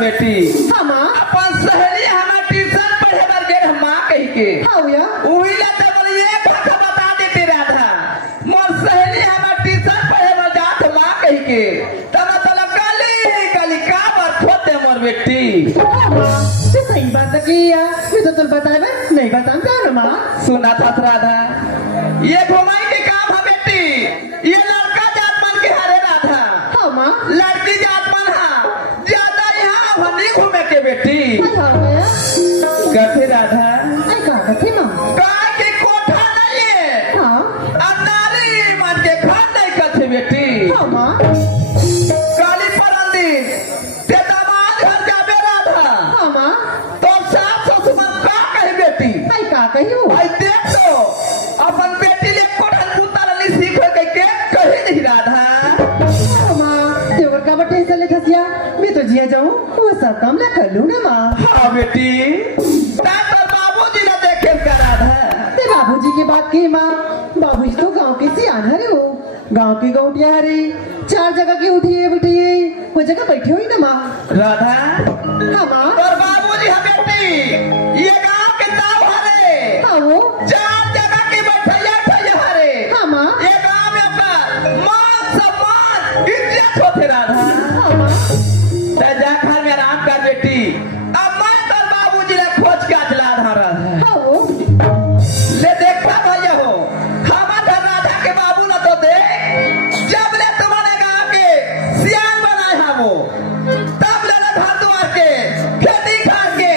बेटी अपन सहेली हमार ट्यूशन पढ़े बर गेल हम मां कहि के ओही ला त बोलिए भाषा बता देते राधा मोर सहेली हमार ट्यूशन पढ़े बर जात मां कहि के तब मतलब गली का बार खोते मोर बेटी तो सही बात किया मैं तो तुम बताए नहीं बताऊं क्या मां सुना था राधा ये घुमाई के काम है बेटी ये लड़का जात मन के हारे राधा हां मां लड़की जात मन हा नहीं घूमे के बेटी कथे राधा कथे मां काय के कोठा नहीं है हां अनारी मन के घर नहीं कथे बेटी हां मां काली परंदी ते दामाद घर जाबे राधा हां मां तो सास ससुर का कहे बेटी आई का कहियो आई देख तो अपन बेटी ले कोठा उतार नहीं सीख के कहे नहीं राधा हां मां तेवर का बटे चले खसिया मैं तो जिया जाऊं वो सब काम ला कर लूं ना मां हां बेटी तार बाबूजी ने देखे करा था ते बाबूजी की बात की मां बाबूजी तो गांव के सियान हरे हो गांव की गौटिया हरे 4 जगह की उठिए बिठिए वो जगह बैठी हुई ना मां राधा हां मां और बाबूजी है बेटी ये गांव के दाव हरे हां वो 4 जगह की बैठैया ठैया हरे हां मां ये गांव में अपना मान सम्मान इज्जत होते राधा हां मां जा घर में आराम कर बेटी अब मैं तो बाबूजी ने खोज के अचला धरा है हां वो ले देखता भैया हो हमारा राधा के बाबू ना तो देख जब ले तुम्हारे गांव के सियान बनाए हैं वो तब ले घर द्वार के खेती खार के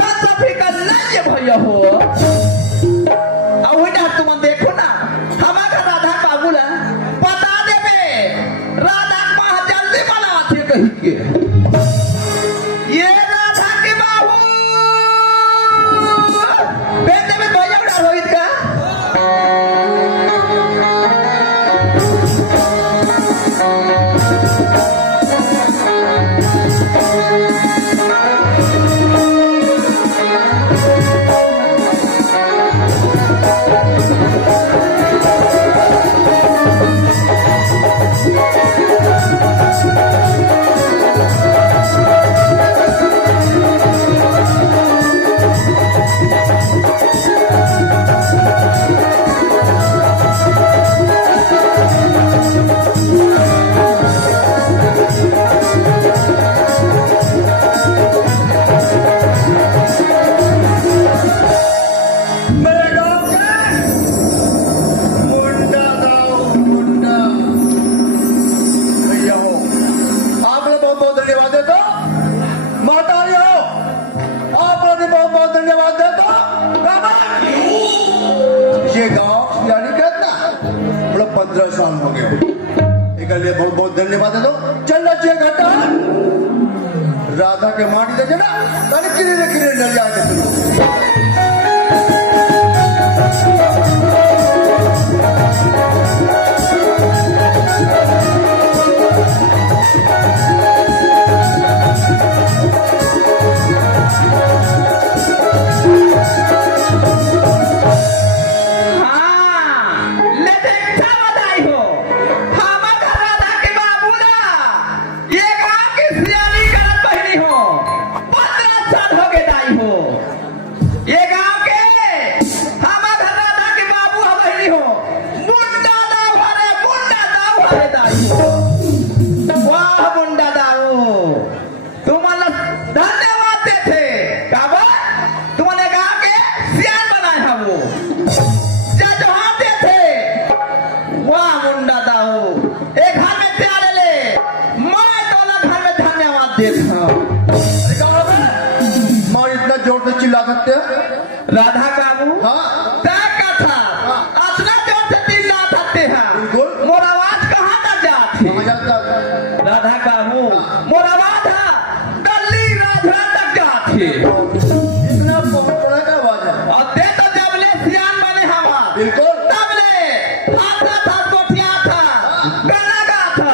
साथ सफी का नहीं भैया हो अब वही ना तुम देखो ना हमारा राधा बाबू ला बता देवे राधा मां जल्दी बना थे कही के ये राधा के बाबू बेटे में भैया उड़ा रोहित का ये गाँव यानी कहता मतलब 15 साल हो गए एक लिए बहुत बहुत धन्यवाद दे दो चल चे घटा राधा के माटी दे जरा कने किरे नरिया के चिल्ला सकते हैं राधा बाबू हाँ का था अपना जोर से चिल्ला सकते हैं बिल्कुल मोर आवाज कहाँ तक जाती राधा बाबू मोर आवाज दिल्ली राधा तक जाती इतना बहुत बड़ा का आवाज है और दे तो जबले सियान बने हवा बिल्कुल तबले हाथा था कोठिया था गाना गा था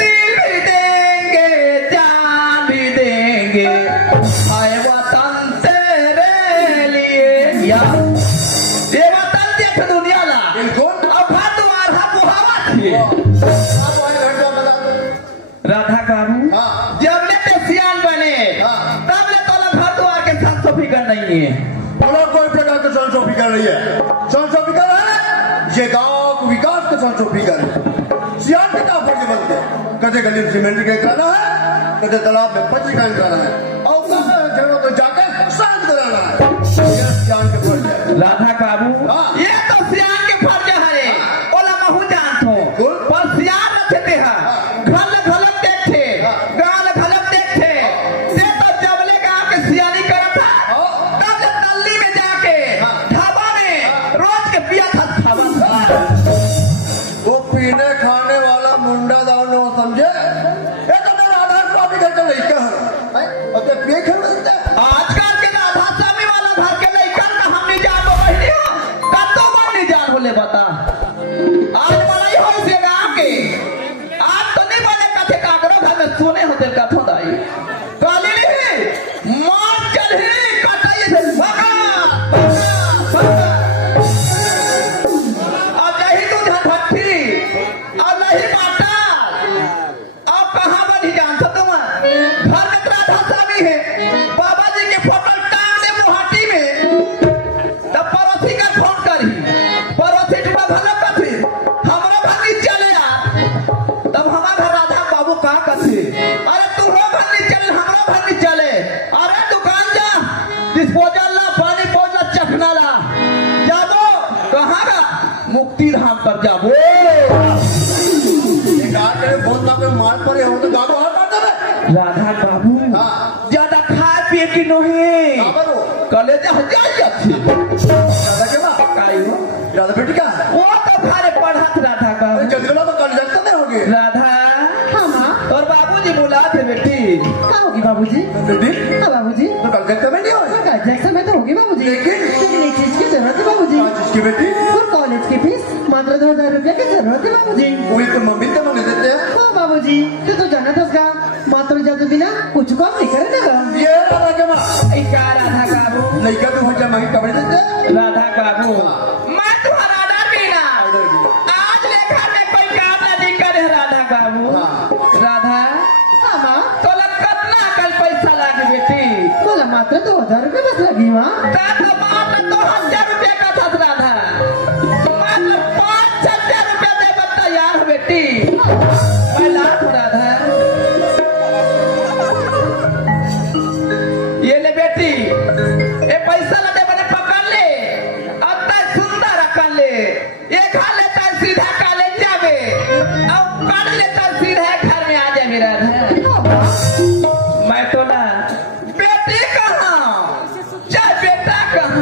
दिल भी देंगे जान भी देंगे आए वतन ये वतन देख दुनिया ला बिल्कुल अब द्वार हा बुहावा थी राधा बाबू हाँ। जब ले ते सियान बने हाँ। तब ले तोला घर द्वार के साथ तो फिकर नहीं है बोला कोई प्रकार का संसो फिकर नहीं है संसो फिकर है ये गांव को विकास का संसो फिकर है सियान के काम फर्ज बनते हैं कदे गली में सीमेंट का कराना है कदे तालाब में पच्ची का कराना है और कहाँ जगह तो जाकर शांत कराना है सियान के फर्ज है राधा बाबू हाँ। ये तो सियान के फर्ज है ओला महू जानत हो बिल्कुल। पर सियान रखते हैं घल घलक देखते गाल घलक देखते से तो जबले गांव के सियानी करत था तब तल्ली में जाके ढाबा में रोज के पिया था खावा वो पीने खाने वाला मुंडा दानो समझे ये तो मेरा आधार स्वामी घर का लड़का है अबे पिए खेलते आजकल के राधा स्वामी वाला घर के लइकन का हमनी जान बहिनी कतो बनी जान होले बता आज मलाई हो से गांव के आज तो नहीं बने कथे काकरो घर में सोने होते कथो दाई काली नहीं मार चल ही कटाई से भगा अब नहीं तू झटठी अब नहीं माता अब कहां बनी जानता तुम घर में राधा स्वामी है बाबा जी के फोटो टांग दे मुहाटी में तब पड़ोसी का फोन करी पड़ोसी टुका भला कथी हमरा भानी चले आ तब हमारा घर राधा बाबू का कथी अरे तू हो भानी चले हमरा भानी चले अरे दुकान जा डिस्पोजल ला पानी पौला चखना ला जाबो कहां का मुक्ति धाम पर जाबो एक आके बहुत ना पे मार पड़े हो तो गागो हाथ मारता है राधा बाबू हाँ ज्यादा खाए पिए की नहीं काबर हो कलेजा हजार जाती ज्यादा के माँ काई हो ज्यादा बेटी का है वो तो खारे पढ़त राधा बाबू जंगला तो कल जगता नहीं होगी राधा हाँ माँ और बाबूजी बुला थे बेटी क्या होगी बाबूजी बेटी हाँ बाबूजी तो कल जगता में नहीं होगी जैक्सन में तो होगी बाबूजी लेकिन एक चीज की जरूरत है बाबूजी आज इसकी बेटी और कॉलेज की फीस मात्र 2000 रुपया की जरूरत है बाबूजी वही तो मम्मी तो मंगे देते हैं हाँ बाबूजी तो जाना था उसका मात्र जादू बिना कुछ काम नहीं करेगा ये राधा के माँ क्या राधा बाबू लड़का तो हजार मंगी कपड़े देते हैं राधा बाबू मैं तुम्हारा डर बिना आज लेखा में कोई काम नहीं करे राधा बाबू राधा हाँ माँ तो कितना कल पैसा लागे बेटी बोला मात्र 2000 रुपया बस लगी माँ मात्र 2000 रुपया का था राधा मात्र 5,000 रुपया दे तैयार हो बेटी मैं लाख राधा ये ले बेटी ये पैसा लगे मैंने पकड़ ले अब तक सुंदर कर ले ये खा लेता सीधा कॉलेज जावे अब काट लेता सीधा घर में आ जाए राधा मैं तो ना बेटी कहाँ चाहे बेटा कहाँ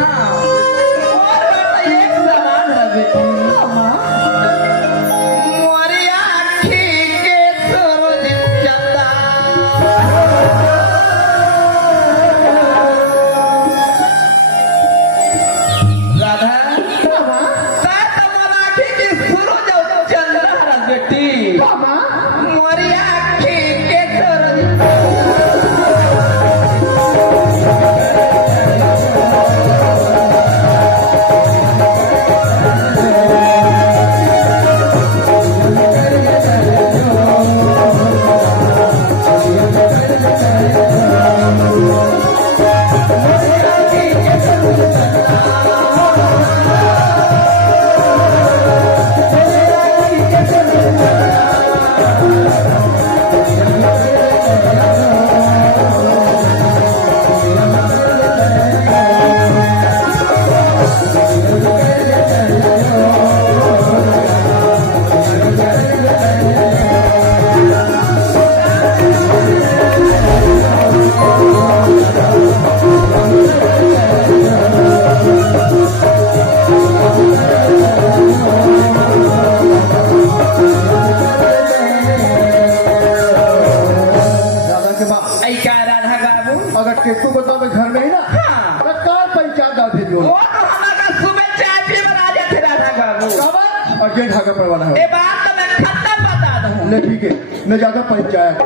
पियो वो तो हमारा सुबह चाय पी बना जाते राधा बाबू और ये ढाका पड़वाना है ये बात तो मैं खत्म बता दूं ले ठीक है न ज्यादा पंचायत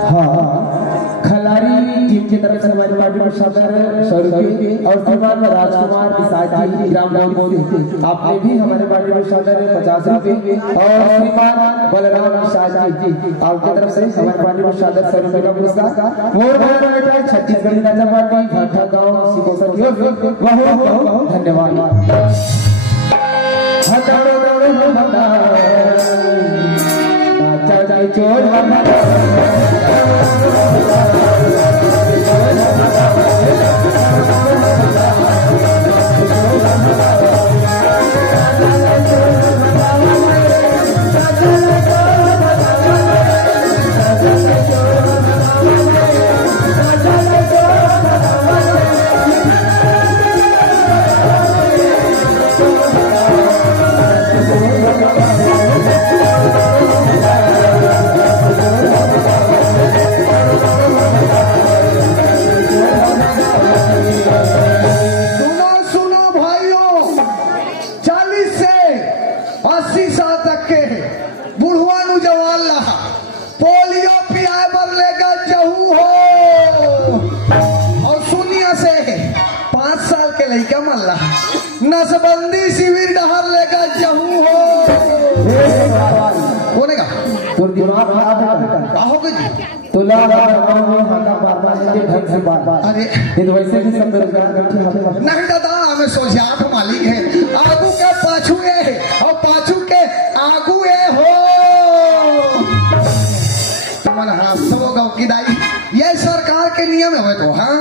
हाँ खलारी टीम की तरफ से हमारे पार्टी में शानदार स्वरूपी और श्रीमान राजकुमार विसाज जी ग्राम मोदी आपने भी हमारे पार्टी में शानदार 50 रुपए और श्रीमान बलराम विसाज जी आपकी तरफ से हमारे पार्टी में शानदार 100 रुपए का पुरस्कार मोर बना बेटा छत्तीसगढ़ राजा पार्टी घाटा गांव सिकोसा की ओर बहुत धन्यवाद हजारों करोड़ों बंदा नाचा जाए चोर नसबंदी शिविर डहर लेकर जहू हो बोलेगा तो दिमाग खराब है कहोगे जी तुला गांव में हाथा बार के ढंग से बार अरे ये वैसे भी सब बेरोजगार बैठे हैं नहीं दादा हमें सोचात मालिक है आगू के पाछू है और पाछू के आगू है हो तुम्हारा हाथ सब गांव की दाई ये सरकार के नियम है तो हाँ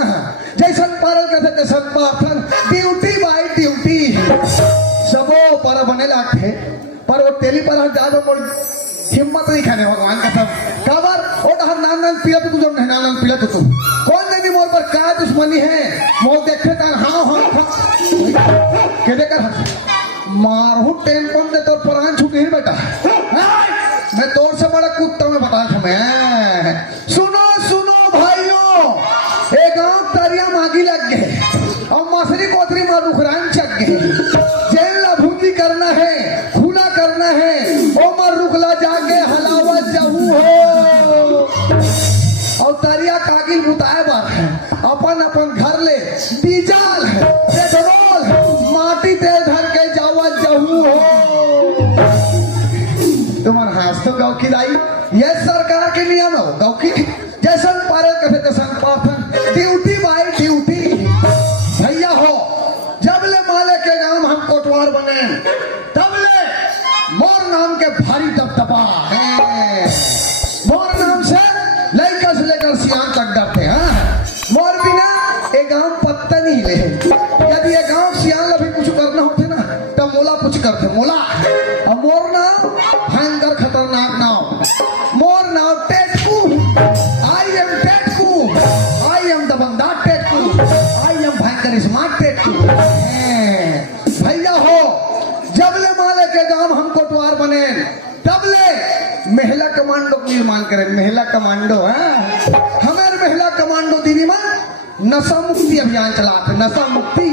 जैसन पारल कहते तैसन पाथन ड्यूटी बाय ड्यूटी सबो पर बने लाटे पर वो तेली पर हर जादो मोर हिम्मत नहीं खाने भगवान का सब काबर ओ हर नान नान पीला तो तुझे नान नान पीला तो तू कौन नहीं मोर पर का दुश्मनी है मोर देखे ता हां हां के देकर मारू टेंशन दे तोर प्राण छूटे बेटा मैं तोर से बड़ा कुत्ता में बता था मैं सुनो सुनो भाइयों ए गांव तरिया मागी लग गए और मसरी कोतरी मार रुखरान चक गए जेल भूजी करना है खुला करना है ओ मर रुखला जाके हलावत जाऊ हो और तरिया कागिल बुताए बार अपन अपन घर ले डीजल पेट्रोल माटी तेल धर के जावत जाऊ हो तुम्हारा हाथ तो गाँव की लाई ये सरकार के नियम है गाँव की जैसन पारे कहते तैसन पाथन ड्यूटी बाय ड्यूटी भैया हो जब ले माले के नाम हम कोटवार बने तब ले मोर नाम के भारी दबदबा है मोर नाम से लड़का से लेकर सियान तक डरते हैं मोर बिना एक गांव पत्ता नहीं ले यदि ये गांव सियान अभी कुछ करना होते ना तब मोला कुछ करते मोला और मोर नाम भयंकर खतरनाक नाम मोर नाम Tetku I am Tetku I am दबंगा टेटकू आई एम भयंकर स्मार्ट टेटकू भैया हो जब ले माले के गांव हम कोटवार बने तब ले महिला कमांडो को निर्माण करें महिला कमांडो है हमारे महिला कमांडो दीदी मां नशा मुक्ति अभियान चलाते नशा मुक्ति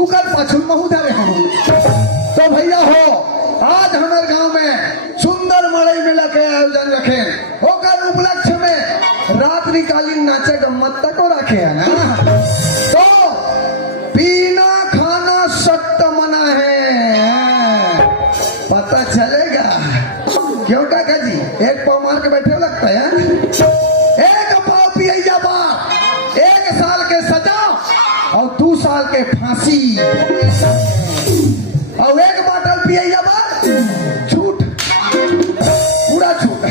उकर पछुल महुदा हम तो भैया हो आज हमारे गांव में सुंदर मड़ई मेला के आयोजन रखे होकर उपलक्ष्य में रात्रिकालीन नाचे गम्मत तक को रखे है ना तो पीना खाना सख्त मना है पता चलेगा क्यों काका जी एक पाव मार के बैठे लगता है एक पाव पिया बा 1 साल के सजा और 2 साल के फांसी और 1 बाटल पिया बा छूट पूरा छूट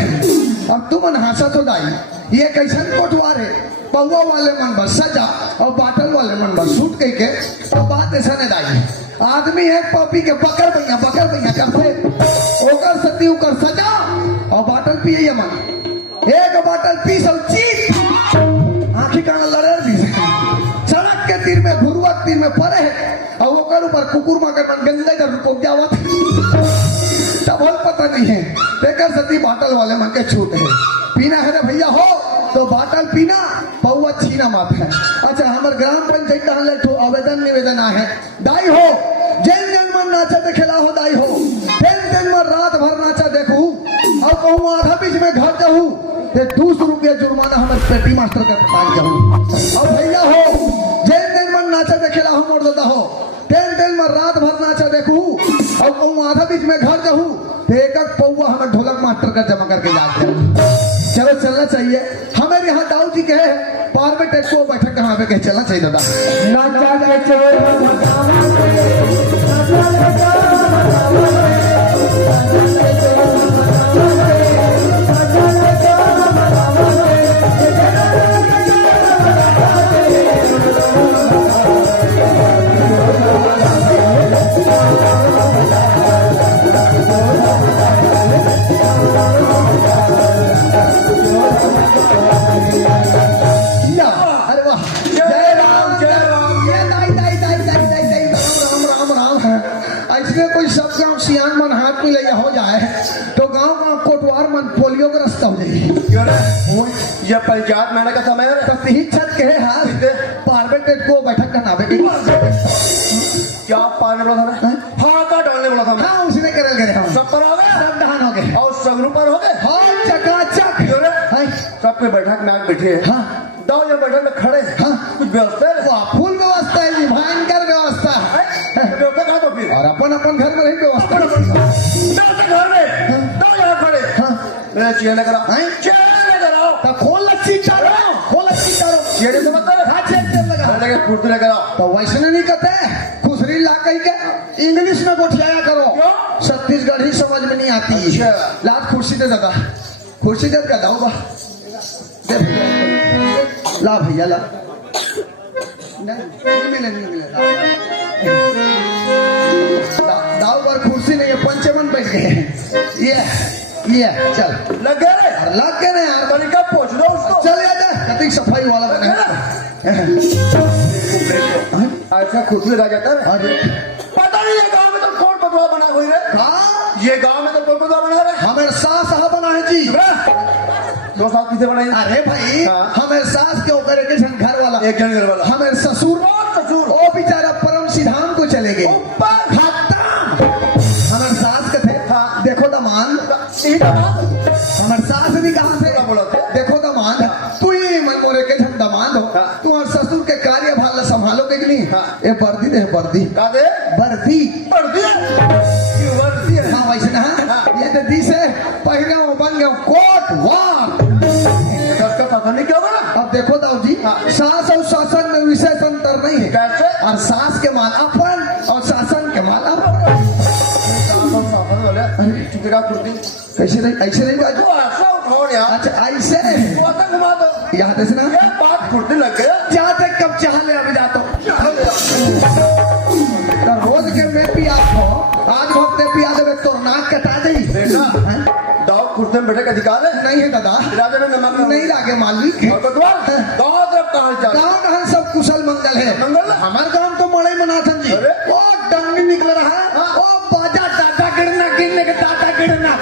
अब तुम हंसा तो दाई ये कैसन कोटवार है पौवा वाले मन बस सजा और बाटल वाले मन बस सूट कह के तो बात ऐसा नहीं दाई आदमी है पपी के बकर भैया करते ओकर सती ओकर सजा और बाटल पिए मन 1 बाटल पी सब चीज आंखी कान लड़े दी सड़क के तीर में घुरुआ तीर में पड़े है और ओकर ऊपर कुकुर मगर मन गंदे कर रुक जावत तब पता नहीं है तेकर सती बाटल वाले मन के छूट है पीना है रे भैया हो तो बाटल पीना पौवा छीना मत है अच्छा हम हमारे ग्राम पंचायत टहल तो आवेदन निवेदन आहे दाई हो जैन जन मन नाचा देखेला हो दाई हो जैन जन मन रात भर नाचा देखू और कहूँ आधा बीच में घर जाऊँ ते 200 रुपया जुर्माना हमारे पेटी मास्टर का प्रदान करूँ और भैया हो जैन जन मन नाचा देखेला हो मोड़ देता हो जैन जन मन रात भर नाचा देखू और कहूँ आधा बीच में घर जाऊँ एक एक पौवा हमें ढोलक मास्टर का जमा करके जाते हैं चलो चलना चाहिए हमारे यहाँ दाऊ जी के पार में टेक्सो बैठक कहाँ पे कहे चलना चाहिए दादा नाचा के चोर या, अरे वाह जय राम ये दाई दाई दाई दाई दाई दाई राम राम राम है ऐसे कोई सब गांव सियान मन हाथ में लिया हो जाए तो गांव गांव कोटवार मन पोलियो का रास्ता हो जाएगी क्यों रे ये पंचायत महीने का समय है तो ही छत के हाथ पार्वती टेट को बैठक करना बेटी क्या पाने बोला था मैं हाँ का डालने बोला था मैं हाँ उसने करल गए हम सब पर हो गए सब दहन हो गए और सगरू पर हो गए हाँ चकाचक क्यों रे हाय सबके बैठक में आके बैठे हैं हाँ दाऊ ये बैठक में खड़े हैं हाँ। कुछ व्यवस्था है वाह फुल व्यवस्था है जी भयंकर व्यवस्था व्यवस्था कहा तो फिर और अपन अपन घर में रही व्यवस्था दाऊ घर में दाऊ यहाँ खड़े हाँ मेरे चेहरे करा हैं? चेहरे कराओ तो खोल लच्छी चारो चेहरे से मतलब हाँ चेक चेक लगा लगे फुर्ती लगा तो वैसे नहीं कहते खुसरी ला कही के इंग्लिश में गोठियाया करो क्यों? छत्तीसगढ़ी समझ में नहीं आती अच्छा। लात कुर्सी दे दादा कुर्सी दे का दाऊ बा दे भैया ला भैया ला नहीं मिले दाऊ पर कुर्सी नहीं है पंचमन बैठ गए ये चल लग गए रे लग गए ना यार तरीका पूछ दो उसको चल जा कति सफाई वाला बना ऐसा खुश लगा जाता है अरे पता नहीं ये गांव में तो कौन बदलाव बना हुई है कहा ये गांव में तो कौन बदलाव बना रहा है हमारे सास साहब बना है जी दो साथ किसे बनाई अरे भाई हाँ। हमारे सास के ऊपर एक जन घर वाला एक जन घर वाला हमारे ससुर और ससुर ओ बेचारा परम सिद्धांत को चले गए ऊपर खत्म हमारे सास के थे हाँ। देखो दमान सीधा हमारे सास भी कहा थे क्या बोला थे? देखो दमान तू ही मन मोरे के झन दमान हो हाँ। तू और ससुर के कार्य भाल संभालोगे कि नहीं हाँ। ये वर्दी दे वर्दी का दे वर्दी वर्दी है ये वर्दी है हाँ वैसे ना हाँ। ये तो दी से पहले वो बन गया कोट वार इसका पता नहीं क्या होगा अब देखो दाऊ जी हाँ। सास और शासन में विशेष अंतर नहीं है कैसे और सास के माल अपन और शासन के माल अपन चुकेगा कुर्ती कैसे नहीं ऐसे नहीं बाजू तो ऐसा उठाओ यार अच्छा ऐसे वो आता घुमा दो यहाँ से ना ये बात कुर्ती लग गया जाते कब चाह ले अभी जाता हूँ तो रोज के में पिया हो आज भक्ते पिया देवे तो नाक कटा जाई बेटा हैं? दाऊ कुर्ते में बैठे का अधिकार है नहीं है दादा राजा ने नमक नहीं लागे मालिक और बतवा गाँव तरफ कहाँ जा गाँव नहर सब कुशल मंगल है मंगल? हमारे गाँव तो मड़ई मनाथन जी अरे? वो डंगी निकल रहा है वो बाजा टाटा गिरना गिरने के टाटा गिरना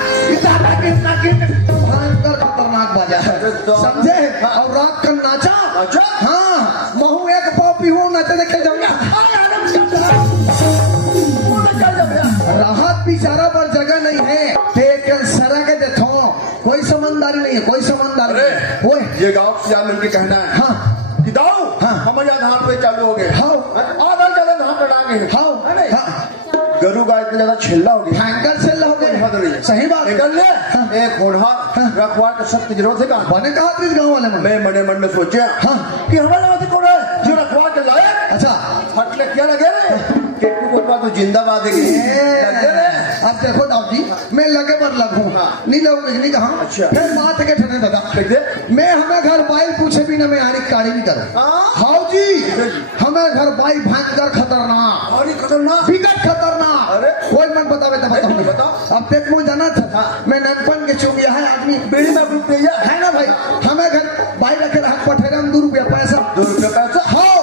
भयंकर खतरनाक बाजा है अरे तो- समझे और रात का नाचा अच्छा? हाँ महू एक पाव पीहू नाचे देखे जाऊंगा राहत बेचारा पर जगह नहीं है टेकल सरा के देखो कोई समझदारी नहीं है कोई समझदारी अरे नहीं ओए ये गाँव से मिल के कहना है हाँ कि दाऊ हाँ। हमारे यहाँ धान पे चालू हो गए हाँ। आधा ज्यादा धान कटाएंगे हाँ है नहीं? हाँ गरु गाय इतने ज्यादा छिल्ला हो गया हैंकर से लहोगे बहुत नहीं है। सही बात है। निकल ले हाँ। एक होनहार रखवार का सख्त जरूरत है कहाँ बने कहा इस गाँव वाले में मैं मने मन में सोचा हाँ। कि हमारे यहाँ से कौन है जो रखवार के लाए अच्छा फटले क्या लगे रे केटू को तो जिंदाबाद है कि लगे रे अब देखो दाऊ जी मैं लगे पर लगू हाँ। नहीं लगूंगी नहीं कहा अच्छा। फिर बात के ठने दादा कैसे मैं हमें घर बाई पूछे भी ना मैं आड़ी काड़ी नहीं करूँ हाँ। हाउ जी हमें घर बाई भयंकर खतरनाक और ये खतरनाक विकट खतरनाक अरे। कोई मन बतावे तो बताऊंगा बताओ। अब देख मुझे जाना था हाँ। मैं ननपन के चुगिया है आदमी बीड़ी में रुक गई है ना भाई हमें घर बाई रखे रहा पठेरा में 2 रुपया पैसा 2 रुपया पैसा हाँ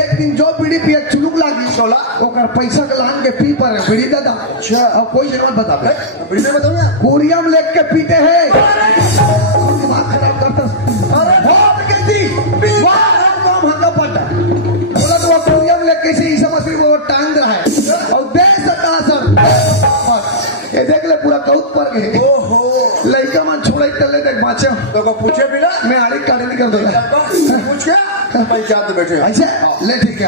एक दिन जो बीड़ी पिए चुलुक लागी सोला ओकर पैसा के लान के पी पर बीड़ी दादा अच्छा। अब कोई जरूरत बतावे बीड़ी में बताओ ना कोरिया में लेके के पीते हैं दिमाग खराब करता अरे बहुत गलती वाह काम हंगा पटा तो को पूछे बिना मैं आड़ी काढ़े नहीं कर दूंगा पूछ क्या पंचायत में बैठे हैं। अच्छा ले ठीक है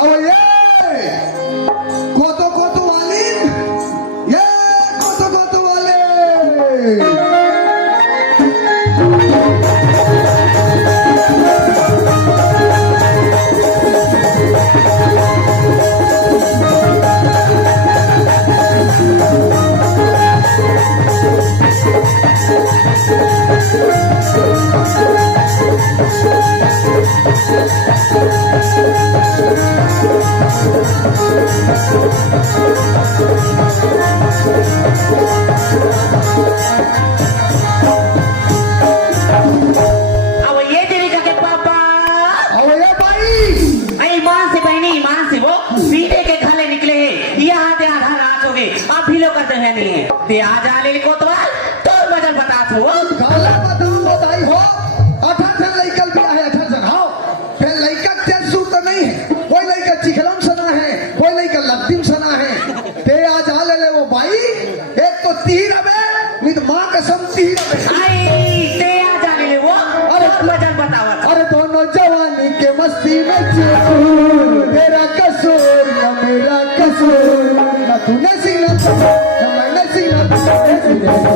आओ ये कोतो वाले ये कोतो वाले अब ये देविका के पापा आओ ये भाई ईमान से बहनी ईमान से वो सीधे के खाले निकले हैं यहाँ ते आधा रात हो गए अब भी लोग करते हैं नहीं है ते आ जा ले को तो वजन बता थो गाला बताओ बताई हो 18 लइकल भी है 18 हां फिर लइका तेसु तो नहीं है कोई लइका चिखलम सना है कोई लइका लत्तिम सना है ते आ जा ले वो भाई एक तो तीर अबे नहीं तो मां कसम तीर अबे आई ते आ जा ले वो अरे वजन बतावा अरे दोनों जवानी के मस्ती में चूर तेरा कसूर या मेरा कसूर ना तूने सीना ना मैंने सीना